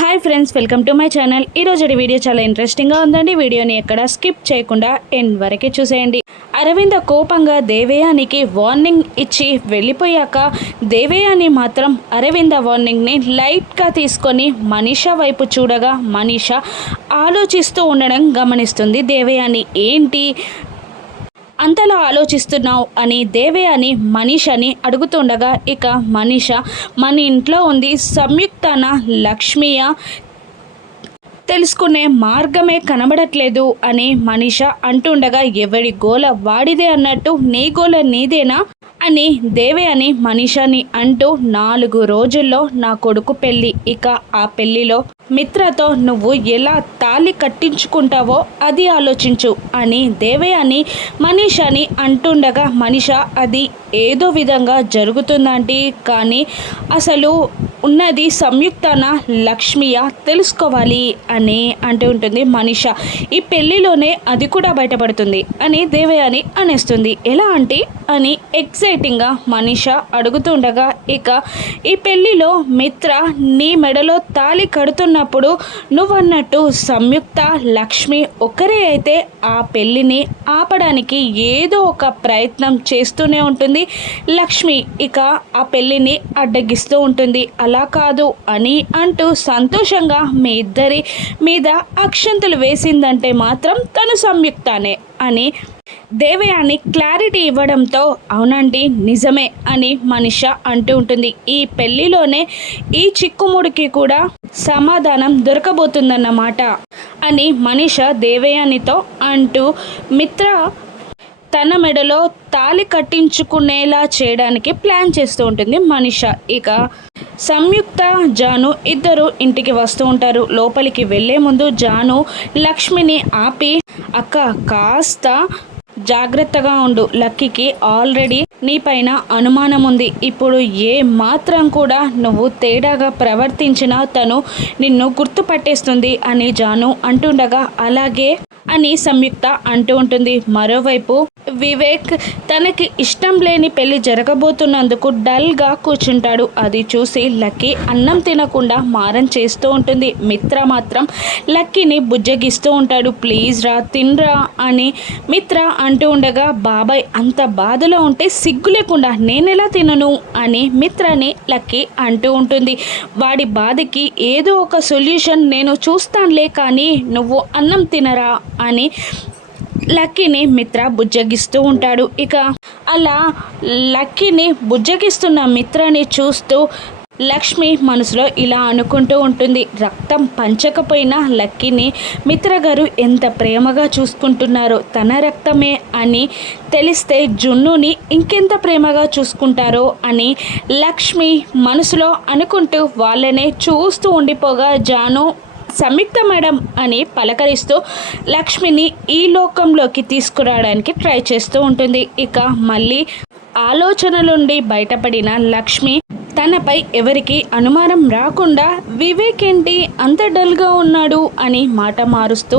Hi friends, welcome to my channel. ఈరోజు video చాలా ఇంట్రెస్టింగ్గా ఉందండి. వీడియోని ఎక్కడ స్కిప్ చేయకుండా ఎండ్ వరకే చూసేయండి. అరవింద కోపంగా దేవయానికి వార్నింగ్ ఇచ్చి వెళ్ళిపోయాక దేవయాని మాత్రం అరవింద వార్నింగ్ని లైట్గా తీసుకొని మనీషా వైపు చూడగా మనీషా ఆలోచిస్తూ ఉండడం గమనిస్తుంది దేవయాని. ఏంటి అంతలా ఆలోచిస్తున్నావు అని దేవయాని మనీషాని అడుగుతుండగా, ఇక మనీషా మన ఇంట్లో ఉంది సంయుక్తన లక్ష్మియ తెలుసుకునే మార్గమే కనబడట్లేదు అని మనీషా అంటుండగా, ఎవడి గోల వాడిదే అన్నట్టు నీ గోల నీదేనా అని దేవయాని మనీషాని అంటూ 4 రోజుల్లో నా కొడుకు పెళ్ళి, ఇక ఆ పెళ్ళిలో మిత్రతో నువ్వు ఎలా తాళి కట్టించుకుంటావో అది ఆలోచించు అని దేవయాని మనీషాని అంటుండగా, మనీషా అది ఏదో విధంగా జరుగుతుందంటే కానీ అసలు ఉన్నది సంయుక్తన లక్ష్మియ తెలుసుకోవాలి అని అంటూ ఉంటుంది మనీషా. ఈ పెళ్ళిలోనే అది కూడా బయటపడుతుంది అని దేవయాని అనేస్తుంది. ఎలా అంటే అని ఎక్సైటింగ్గా మనీషా అడుగుతుండగా, ఇక ఈ పెళ్ళిలో మిత్ర నీ మెడలో తాళి కడుతున్నప్పుడు నువ్వన్నట్టు సంయుక్త లక్ష్మి ఒక్కరే అయితే ఆ పెళ్ళిని ఆపడానికి ఏదో ఒక ప్రయత్నం చేస్తూనే ఉంటుంది లక్ష్మి, ఇక ఆ పెళ్ళిని అడ్డగిస్తూ ఉంటుంది. అలా కాదు అని అంటూ సంతోషంగా మీ ఇద్దరి మీద అక్షంతలు వేసిందంటే మాత్రం తను సంయుక్తనే అని దేవయాని క్లారిటీ ఇవ్వడంతో, అవునండి నిజమే అని మనీషా అంటూ ఉంటుంది. ఈ పెళ్ళిలోనే ఈ చిక్కుముడికి కూడా సమాధానం దొరకబోతుందన్నమాట అని మనీషా దేవయానితో అంటూ మిత్ర తన మెడలో తాళి కట్టించుకునేలా చేయడానికి ప్లాన్ చేస్తూ ఉంటుంది మనీషా. ఇక సంయుక్త జాను ఇద్దరు ఇంటికి వస్తూ ఉంటారు. లోపలికి వెళ్ళే ముందు జాను లక్ష్మిని ఆపి, అక్క కాస్త జాగ్రత్తగా ఉండు, లక్కీకి ఆల్రెడీ నీ పైన అనుమానం ఉంది. ఇప్పుడు ఏ మాత్రం కూడా నువ్వు తేడాగా ప్రవర్తించినా తను నిన్ను గుర్తుపట్టేస్తుంది అని జాను అంటుండగా, అలాగే అని సంయుక్త అంటూ ఉంటుంది. మరోవైపు వివేక్ తనకి ఇష్టం లేని పెళ్లి జరగబోతున్నందుకు డల్గా కూర్చుంటాడు. అది చూసి లక్కీ అన్నం తినకుండా మారం చేస్తూ ఉంటుంది. మిత్ర మాత్రం లక్కీని బుజ్జగిస్తూ ఉంటాడు. ప్లీజ్ రా తినరా అని మిత్ర అంటూ ఉండగా, బాబాయ్ అంత బాధలో ఉంటే సిగ్గు లేకుండా నేనెలా తినను అని మిత్రని లక్కీ అంటూ ఉంటుంది. వాడి బాధకి ఏదో ఒక సొల్యూషన్ నేను చూస్తానులే, కానీ నువ్వు అన్నం తినరా అని లక్కీని మిత్ర బుజ్జగిస్తూ ఉంటాడు. ఇక అలా లక్కీని బుజ్జగిస్తున్న మిత్రని చూస్తూ లక్ష్మి మనసులో ఇలా అనుకుంటూ ఉంటుంది, రక్తం పంచకపోయినా లక్కీని మిత్ర గారు ఎంత ప్రేమగా చూసుకుంటున్నారో, తన రక్తమే అని తెలిస్తే జున్నుని ఇంకెంత ప్రేమగా చూసుకుంటారో అని లక్ష్మి మనసులో అనుకుంటూ వాళ్ళనే చూస్తూ ఉండిపోగా, జాను సంయుక్త మేడం అని పలకరిస్తూ లక్ష్మిని ఈ లోకంలోకి తీసుకురావడానికి ట్రై చేస్తూ ఉంటుంది. ఇక మళ్ళీ ఆలోచనలుండి బయటపడిన లక్ష్మి తనపై ఎవరికి అనుమానం రాకుండా, వివేక్ ఏంటి అంత డల్గా ఉన్నాడు అని మాట మారుస్తూ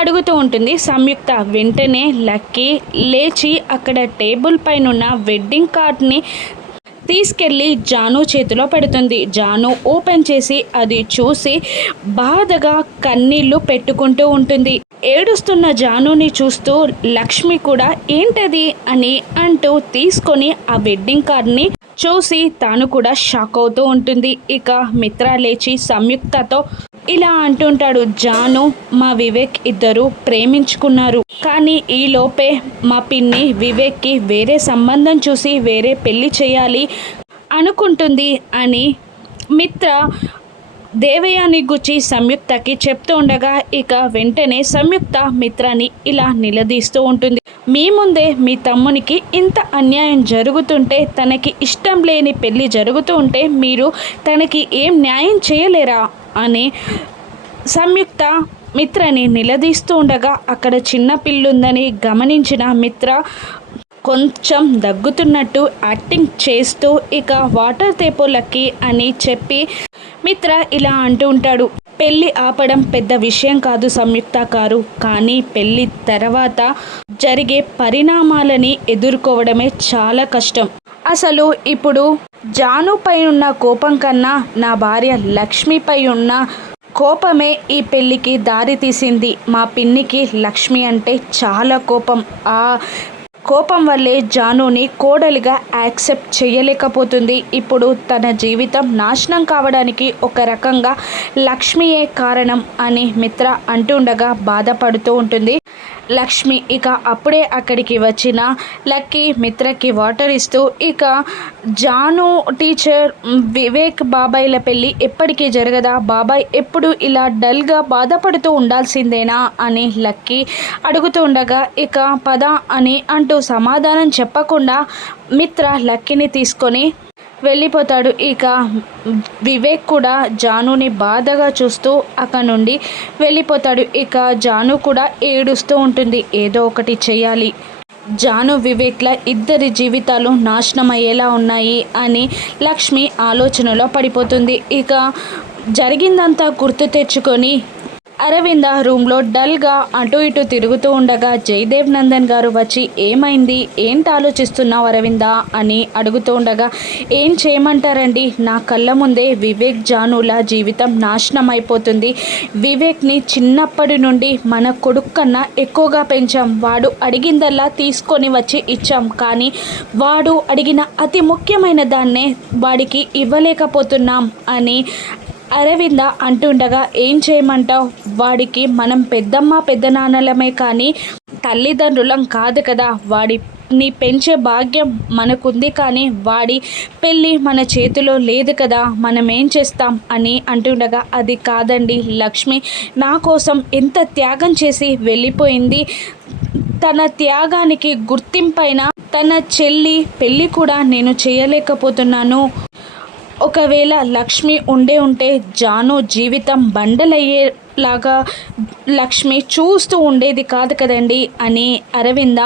అడుగుతూ ఉంటుంది సంయుక్త. వెంటనే లక్కీ లేచి అక్కడ టేబుల్ పైన వెడ్డింగ్ కార్డ్ని తీసుకెళ్ళి జాను చేతిలో పెడుతుంది. జాను ఓపెన్ చేసి అది చూసి బాధగా కన్నీళ్లు పెట్టుకుంటూ ఉంటుంది. ఏడుస్తున్న జానుని చూస్తూ లక్ష్మి కూడా ఏంటది అని అంటూ తీసుకొని ఆ వెడ్డింగ్ కార్డ్ని చూసి తాను కూడా షాక్ అవుతూ ఉంటుంది. ఇక మిత్ర లేచి సంయుక్తతో ఇలా అంటుంటాడు, జాను మా వివేక్ ఇద్దరు ప్రేమించుకున్నారు, కానీ ఈ లోపే మా పిన్ని వివేక్కి వేరే సంబంధం చూసి వేరే పెళ్లి చేయాలి అనుకుంటుంది అని మిత్ర దేవయాని గుచ్చి సంయుక్తకి చెప్తూ ఉండగా, ఇక వెంటనే సంయుక్త మిత్రాన్ని ఇలా నిలదీస్తూ ఉంటుంది. మీ ముందే మీ తమ్మునికి ఇంత అన్యాయం జరుగుతుంటే, తనకి ఇష్టం లేని పెళ్ళి జరుగుతూ ఉంటే మీరు తనకి ఏం న్యాయం చేయలేరా అని సంయుక్త మిత్రని నిలదీస్తూ ఉండగా, అక్కడ చిన్న పిల్లుందని గమనించిన మిత్ర కొంచెం దగ్గుతున్నట్టు యాక్టింగ్ చేస్తూ, ఇక వాటర్ తేపోలకి అని చెప్పి మిత్ర ఇలా అంటూ ఉంటాడు, పెళ్ళి ఆపడం పెద్ద విషయం కాదు సంయుక్త గారు, కానీ పెళ్ళి తర్వాత జరిగే పరిణామాలని ఎదుర్కోవడమే చాలా కష్టం. అసలు ఇప్పుడు జానుపై ఉన్న కోపం కన్నా నా భార్య లక్ష్మిపై ఉన్న కోపమే ఈ పెళ్ళికి దారి తీసింది. మా పిన్నికి లక్ష్మి అంటే చాలా కోపం. ఆ కోపం వల్లే జానుని కోడలిగా యాక్సెప్ట్ చేయలేకపోతుంది. ఇప్పుడు తన జీవితం నాశనం కావడానికి ఒక రకంగా లక్ష్మియే కారణం అని మిత్ర అంటుండగా బాధపడుతూ ఉంటుంది. లక్ష్మి ఇక అప్పుడే అక్కడికి వచ్చిన లక్కీ మిత్రకి వాటర్ ఇస్తూ, ఇక జాను టీచర్ వివేక్ బాబాయ్ల పెళ్ళి ఎప్పటికీ జరగదా, బాబాయ్ ఎప్పుడు ఇలా డల్గా బాధపడుతూ ఉండాల్సిందేనా అని లక్కీ అడుగుతూ ఉండగా, ఇక పద అని అంటూ సమాధానం చెప్పకుండా మిత్ర లక్కీని తీసుకొని వెళ్ళిపోతాడు. ఇక వివేక్ కూడా జానుని బాధగా చూస్తూ అక్కడ నుండి వెళ్ళిపోతాడు. ఇక జాను కూడా ఏడుస్తూ ఉంటుంది. ఏదో ఒకటి చేయాలి, జాను వివేక్ల ఇద్దరి జీవితాలు నాశనం అయ్యేలా ఉన్నాయి అని లక్ష్మి ఆలోచనలో పడిపోతుంది. ఇక జరిగిందంతా గుర్తు తెచ్చుకొని అరవింద రూమ్లో డల్గా అటు ఇటు తిరుగుతూ ఉండగా జయదేవ్ నందన్ గారు వచ్చి, ఏమైంది, ఏంటి ఆలోచిస్తున్నావు అరవింద అని అడుగుతూ ఉండగా, ఏం చేయమంటారండి, నా కళ్ళ ముందే వివేక్ జానుల జీవితం నాశనం అయిపోతుంది. వివేక్ని చిన్నప్పటి నుండి మన కొడుకు కన్నా ఎక్కువగా పెంచాం. వాడు అడిగిందల్లా తీసుకొని వచ్చి ఇచ్చాం. కానీ వాడు అడిగిన అతి ముఖ్యమైన దాన్నే వాడికి ఇవ్వలేకపోతున్నాం అని అరవింద అంటుండగా, ఏం చేయమంటావు, వాడికి మనం పెద్దమ్మ పెద్దనాన్నలమే కానీ తల్లిదండ్రులం కాదు కదా. వాడిని పెంచే భాగ్యం మనకుంది కానీ వాడి పెళ్ళి మన చేతిలో లేదు కదా, మనం ఏం చేస్తాం అని అంటుండగా, అది కాదండి, లక్ష్మి నా కోసం ఎంత త్యాగం చేసి వెళ్ళిపోయింది. తన త్యాగానికి గుర్తింపైన తన చెల్లి పెళ్ళి కూడా నేను చేయలేకపోతున్నాను. ఒకవేళ లక్ష్మి ఉంటే జాను జీవితం బండలయ్యేలాగా లక్ష్మి చూస్తూ ఉండేది కాదు కదండి అని అరవింద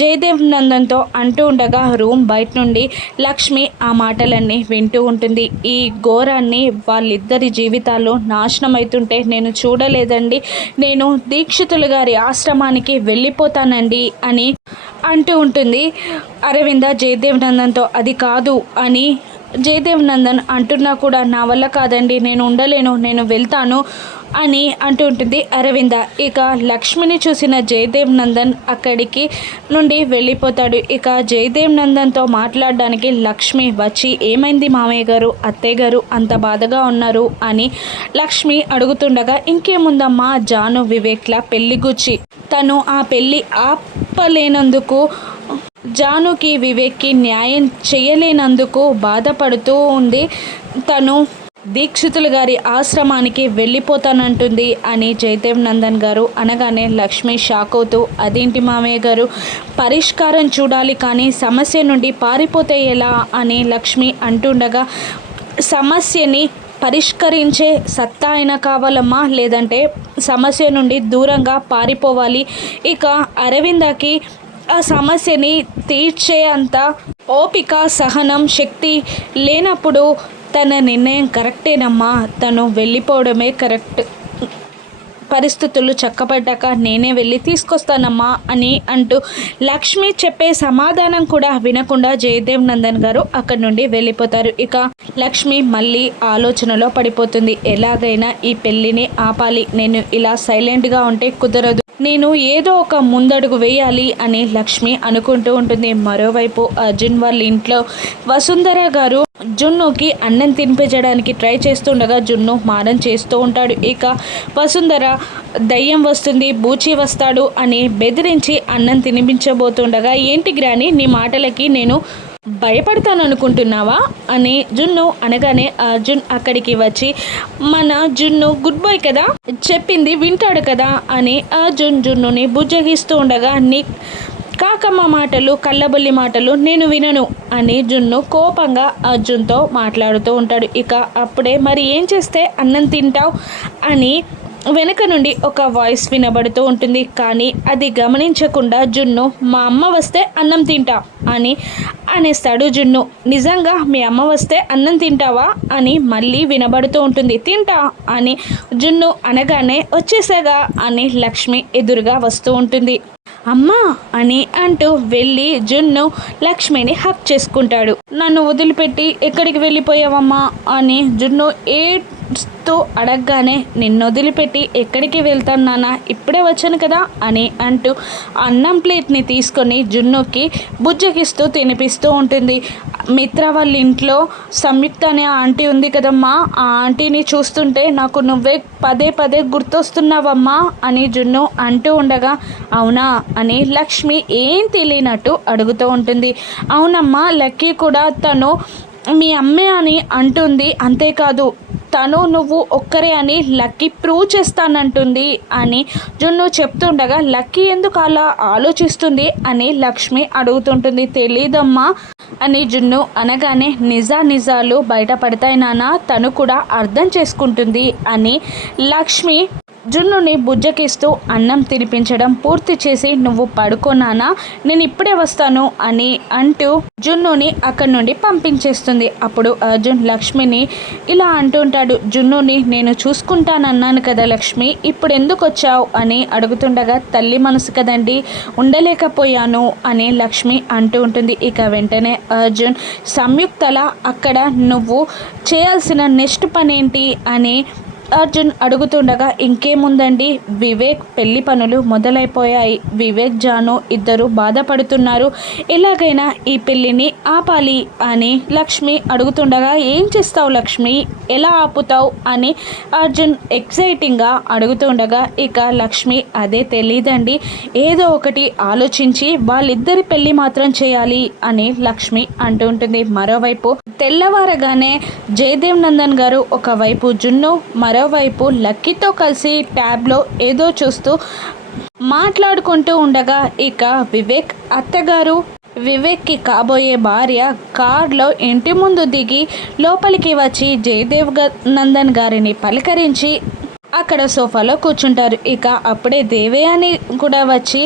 జయదేవ్ నందన్తో అంటూ ఉండగా రూమ్ బయట నుండి లక్ష్మి ఆ మాటలన్నీ వింటూ ఉంటుంది. ఈ ఘోరాన్ని వాళ్ళిద్దరి జీవితాలు నాశనం అవుతుంటే నేను చూడలేదండి, నేను దీక్షితులు గారి ఆశ్రమానికి వెళ్ళిపోతానండి అని అంటూ ఉంటుంది. అరవింద జయదేవ్ నందన్తో అది కాదు అని జయదేవ్ నందన్ అంటున్నా కూడా, నా వల్ల కాదండి, నేను ఉండలేను, నేను వెళ్తాను అని అంటూ ఉంటుంది అరవింద. ఇక లక్ష్మిని చూసిన జయదేవ్ నందన్ అక్కడికి నుండి వెళ్ళిపోతాడు. ఇక జయదేవ్ నందన్తో మాట్లాడడానికి లక్ష్మి వచ్చి, ఏమైంది మామయ్య గారు, అత్తయ్య గారు అంత బాధగా ఉన్నారు అని లక్ష్మి అడుగుతుండగా, ఇంకేముందమ్మా, జాను వివేక్ల పెళ్లి గుచ్చి తను ఆ పెళ్ళి ఆపలేనందుకు, జానుకి వివేక్కి న్యాయం చేయలేనందుకు బాధపడుతూ ఉంది. తను దీక్షితులు గారి ఆశ్రమానికి వెళ్ళిపోతానంటుంది అని జయదేవ్ నందన్ గారు అనగానే లక్ష్మి షాక్ అవుతూ, అదేంటి మామయ్య గారు, పరిష్కారం చూడాలి కానీ సమస్య నుండి పారిపోతే ఎలా అని లక్ష్మి అంటుండగా, సమస్యని పరిష్కరించే సత్తా అయినా కావాలమ్మా, లేదంటే సమస్య నుండి దూరంగా పారిపోవాలి. ఇక అరవిందకి ఆ సమస్యని తీర్చే అంత ఓపిక సహనం శక్తి లేనప్పుడు తన నిర్ణయం కరెక్టేనమ్మా, తను వెళ్ళిపోవడమే కరెక్ట్, పరిస్థితులు చక్కబడ్డాక నేనే వెళ్ళి తీసుకొస్తానమ్మా అని అంటూ లక్ష్మి చెప్పే సమాధానం కూడా వినకుండా జయదేవ్ నందన్ గారు అక్కడి నుండి వెళ్ళిపోతారు. ఇక లక్ష్మి మళ్ళీ ఆలోచనలో పడిపోతుంది. ఎలాగైనా ఈ పెళ్ళిని ఆపాలి, నేను ఇలా సైలెంట్గా ఉంటే కుదరదు, నేను ఏదో ఒక ముందడుగు వేయాలి అని లక్ష్మి అనుకుంటూ ఉంటుంది. మరోవైపు అర్జున్ వాళ్ళ ఇంట్లో వసుంధర గారు జున్నుకి అన్నం తినిపించడానికి ట్రై చేస్తుండగా జున్ను మారం చేస్తూ ఉంటాడు. ఇక వసుంధర దయ్యం వస్తుంది, బూచి వస్తాడు అని బెదిరించి అన్నం తినిపించబోతుండగా, ఏంటి గ్రాని నీ మాటలకి నేను భయపడతాను అనుకుంటున్నావా అని జున్ను అనగానే అర్జున్ అక్కడికి వచ్చి, మన జున్ను గుడ్ బాయ్ కదా, చెప్పింది వింటాడు కదా అని అర్జున్ జున్నుని బుజ్జగిస్తూ ఉండగా, నీ కాకమ్మ మాటలు కళ్ళబొల్లి మాటలు నేను వినను అని జున్ను కోపంగా అర్జున్తో మాట్లాడుతూ ఉంటాడు. ఇక అప్పుడే మరి ఏం చేస్తే అన్నం తింటావు అని వెనక నుండి ఒక వాయిస్ వినబడుతూ ఉంటుంది. కానీ అది గమనించకుండా జున్ను, మా అమ్మ వస్తే అన్నం తింటా అని అనేస్తాడు. జున్ను, నిజంగా మీ అమ్మ వస్తే అన్నం తింటావా అని మళ్ళీ వినబడుతూ ఉంటుంది. తింటా అని జున్ను అనగానే, వచ్చేసాగా అని లక్ష్మి ఎదురుగా వస్తూ ఉంటుంది. అమ్మా అని అంటూ వెళ్ళి జున్ను లక్ష్మిని హక్ చేసుకుంటాడు. నన్ను వదిలిపెట్టి ఎక్కడికి వెళ్ళిపోయావమ్మా అని జున్ను ఏడుస్తూ అడగగానే, నిన్ను వదిలిపెట్టి ఎక్కడికి వెళ్తాను నాన్న, ఇప్పుడే వచ్చాను కదా అని అంటూ అన్నం ప్లేట్ని తీసుకొని జున్నుకి బుజ్జగిస్తూ తినిపిస్తూ ఉంటుంది. మిత్ర వాళ్ళ ఇంట్లో సంయుక్త అనే ఆంటీ ఉంది కదమ్మా, ఆ ఆంటీని చూస్తుంటే నాకు నువ్వే పదే పదే గుర్తొస్తున్నావమ్మా అని జున్ను అంటూ ఉండగా, అవునా అని లక్ష్మి ఏం తెలియనట్టు అడుగుతూ ఉంటుంది. అవునమ్మా, లక్కీ కూడా తను మీ అమ్మే అని అంటుంది, అంతేకాదు తను నువ్వు ఒక్కరే అని లక్కీ ప్రూవ్ చేస్తానంటుంది అని జున్ను చెప్తుండగా, లక్కీ ఎందుకు అలా ఆలోచిస్తుంది అని లక్ష్మి అడుగుతుంటుంది. తెలీదమ్మా అని జున్ను అనగానే, నిజాలు బయటపడతాయి నాన్న, తను కూడా అర్థం చేసుకుంటుంది అని లక్ష్మి జున్నుని బుజ్జకిస్తూ అన్నం తినిపించడం పూర్తి చేసి, నువ్వు పడుకోనానా, నేను ఇప్పుడే వస్తాను అని అంటూ జున్నుని అక్కడి నుండి పంపించేస్తుంది. అప్పుడు అర్జున్ లక్ష్మిని ఇలా అంటుంటాడు, జున్నుని నేను చూసుకుంటానన్నాను కదా లక్ష్మి, ఇప్పుడు ఎందుకు వచ్చావు అని అడుగుతుండగా, తల్లి మనసు కదండి, ఉండలేకపోయాను అని లక్ష్మి అంటూ ఉంటుంది. ఇక వెంటనే అర్జున్, సంయుక్తలా అక్కడ నువ్వు చేయాల్సిన నెక్స్ట్ పని ఏంటి అని అర్జున్ అడుగుతుండగా, ఇంకేముందండి, వివేక్ పెళ్లి పనులు మొదలైపోయాయి, వివేక్ జాను ఇద్దరు బాధపడుతున్నారు, ఎలాగైనా ఈ పెళ్ళిని ఆపాలి అని లక్ష్మి అడుగుతుండగా, ఏం చేస్తావు లక్ష్మి, ఎలా ఆపుతావు అని అర్జున్ ఎక్సైటింగ్గా అడుగుతుండగా, ఇక లక్ష్మి అదే తెలీదండి, ఏదో ఒకటి ఆలోచించి వాళ్ళిద్దరి పెళ్ళి మాత్రం చేయాలి అని లక్ష్మి అంటూ ఉంటుంది. మరోవైపు తెల్లవారగానే జయదేవ్ నందన్ గారు ఒకవైపు జున్ను, మరోవైపు లక్కీతో కలిసి ట్యాబ్లో ఏదో చూస్తూ మాట్లాడుకుంటూ ఉండగా, ఇక వివేక్ అత్తగారు వివేక్కి కాబోయే భార్య కార్లో ఇంటి ముందు దిగి లోపలికి వచ్చి జయదేవ్ నందన్ గారిని పలకరించి అక్కడ సోఫాలో కూర్చుంటారు. ఇక అప్పుడే దేవయాని కూడా వచ్చి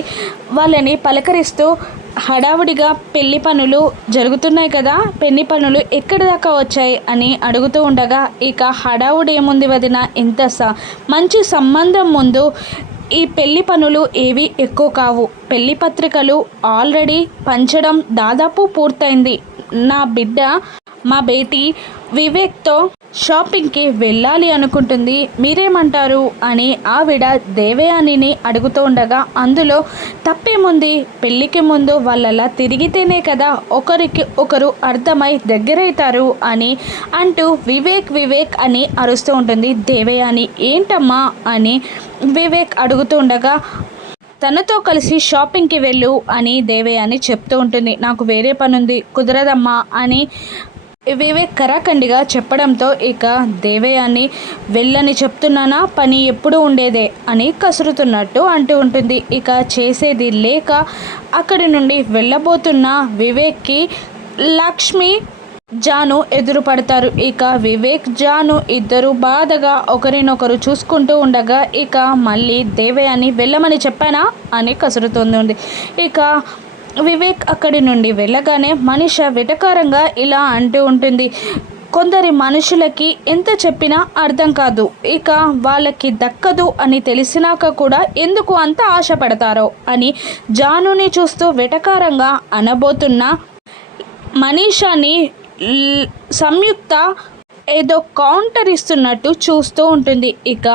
వాళ్ళని పలకరిస్తూ, హడావుడిగా పెళ్లి పనులు జరుగుతున్నాయి కదా, పెళ్లి పనులు ఎక్కడి దాకా వచ్చాయి అని అడుగుతూ ఉండగా, ఇక హడావుడి ఏముంది వదిన, ఇంత మంచి సంబంధం ముందు ఈ పెళ్లి పనులు ఏవి ఎక్కువ కావు, పెళ్లి పత్రికలు ఆల్రెడీ పంచడం దాదాపు పూర్తయింది, నా బిడ్డ మా బేటీ వివేక్తో షాపింగ్కి వెళ్ళాలి అనుకుంటుంది, మీరేమంటారు అని ఆవిడ దేవయానిని అడుగుతూ ఉండగా, అందులో తప్పేముంది, పెళ్ళికి ముందు వాళ్ళలా తిరిగితేనే కదా ఒకరికి ఒకరు అర్థమై దగ్గరవుతారు అని అంటూ వివేక్ అని అరుస్తూ ఉంటుంది. దేవయాని ఏంటమ్మా అని వివేక్ అడుగుతూ ఉండగా, తనతో కలిసి షాపింగ్కి వెళ్ళు అని దేవయాని చెప్తూ ఉంటుంది. నాకు వేరే పని ఉంది, కుదరదమ్మా అని వివేక్ కరాఖండిగా చెప్పడంతో, ఇక దేవయాని వెళ్ళని చెప్తున్నానా, పని ఎప్పుడు ఉండేదే అని కసురుతున్నట్టు అంటూ ఉంటుంది. ఇక చేసేది లేక అక్కడి నుండి వెళ్ళబోతున్న వివేక్కి లక్ష్మి జాను ఎదురు పడతారు. ఇక వివేక్ జాను ఇద్దరు బాధగా ఒకరినొకరు చూసుకుంటూ ఉండగా, ఇక మళ్ళీ దేవయాని వెళ్ళమని చెప్పానా అని కసురుతుంది. ఇక వివేక్ అక్కడి నుండి వెళ్ళగానే మనిష వెటకారంగా ఇలా అంటూ ఉంటుంది, కొందరి మనుషులకి ఎంత చెప్పినా అర్థం కాదు, ఇక వాళ్ళకి దక్కదు అని తెలిసినాక కూడా ఎందుకు అంత ఆశపడతారో అని జానుని చూస్తూ వెటకారంగా అనబోతున్న మనీషాని సంయుక్త ఏదో కౌంటర్ ఇస్తున్నట్టు చూస్తూ ఉంటుంది. ఇక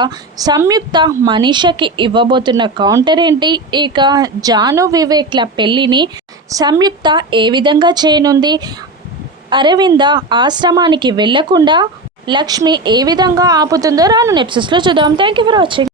సంయుక్త మనీషకి ఇవ్వబోతున్న కౌంటర్ ఏంటి, ఇక జాను వివేక్ల పెళ్ళిని సంయుక్త ఏ విధంగా చేయనుంది, అరవింద ఆశ్రమానికి వెళ్లకుండా లక్ష్మి ఏ విధంగా ఆపుతుందో రాను ఎపిసోడ్స్లో చూద్దాం. Thank you for watching.